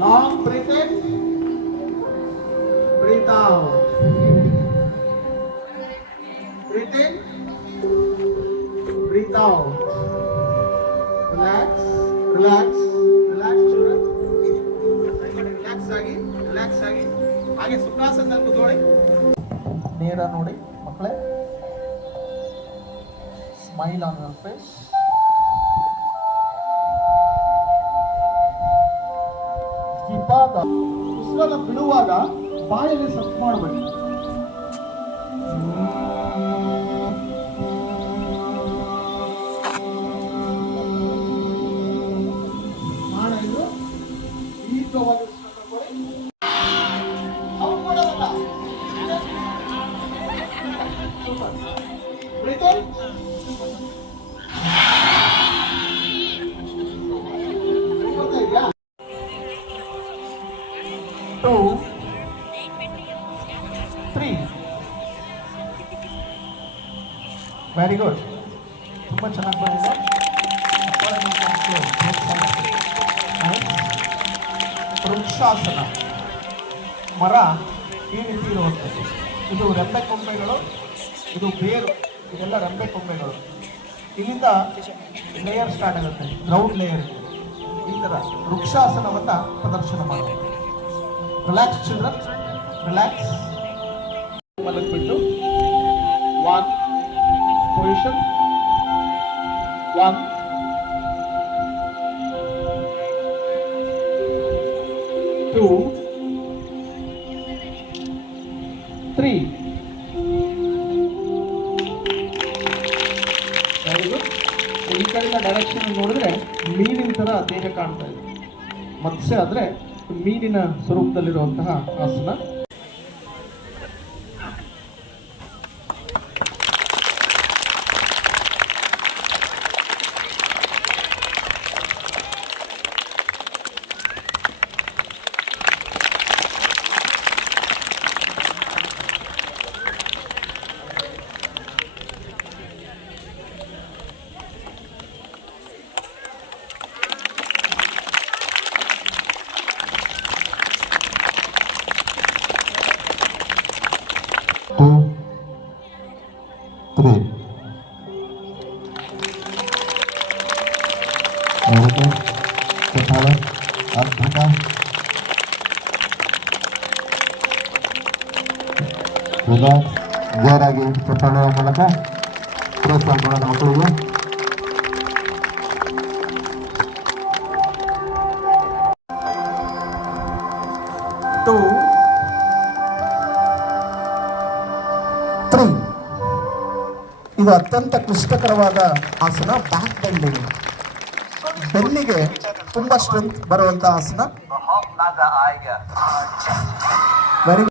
Long breath in, breathe out. Breathe in, breathe out. Relax, relax, relax children. Relax ಆಗಿ ಹಾಗೆ ಸುಖಾಸನದಲ್ಲಿ ಕೂತ್ಕೊಳ್ಳಿ. ನೇರ ನೋಡಿ ಮಕ್ಕಳೇ. Smile on your face. ಉಸಿರನ್ನು ಬಿಡುವಾಗ ಬಾಯಲ್ಲಿ ಸತ್ತು ಮಾಡಬೇಕು. ಇದು ದೀರ್ಘವಾಗಿ Two, three. Very good. ತುಂಬಾ ಚೆನ್ನಾಗಿ ಬಂದಿದೆ. ವೃಕ್ಷಾಸನ. ಮರ ಈ ರೀತಿ ಇರುವಂಥದ್ದು. ಇದು ರೆಂಬೆ ಕೊಂಬೆಗಳು, ಇದು ಬೇರು, ಇದೆಲ್ಲ ರೆಂಬೆ ಕೊಂಬೆಗಳು. ಇಲ್ಲಿಂದ ಲೇಯರ್ ಸ್ಟಾರ್ಟ್ ಆಗುತ್ತೆ, ಗ್ರೌಂಡ್ ಲೇಯರ್. ಈ ಥರ ವೃಕ್ಷಾಸನವನ್ನು ಪ್ರದರ್ಶನ ಮಾಡಬೇಕು. Relax children, relax. ಮಲಗಿಬಿಟ್ಟು 1 position, 1 2 3. Very good. ಈ ಕಡೆಯಿಂದ ಡೈರೆಕ್ಷನ್ ನೋಡಿದ್ರೆ ಮೀನಿನ ಥರ ದೇಹ ಕಾಣ್ತಾ ಇದೆ. ಮತ್ಸ್ಯ ಅಂದರೆ ಮೀನಿನ ಸ್ವರೂಪದಲ್ಲಿರುವಂತಹ ಆಸನ. ಜೋರಾಗಿ ಚಪ್ಪಾಳೆಯ ಮೂಲಕ ಪ್ರೋತ್ಸಾಹ ಮಾಡೋಣ ಮಕ್ಕಳಿಗೆ. ಇದು ಅತ್ಯಂತ ಕ್ಲಿಷ್ಟಕರವಾದ ಆಸನ, ಬ್ಯಾಕ್ ಬೆಂಡಿಂಗ್. ಬೆನ್ನಿಗೆ ತುಂಬಾ ಸ್ಟ್ರೆಂತ್ ಬರುವಂತ ಆಸನ. ವೆರಿ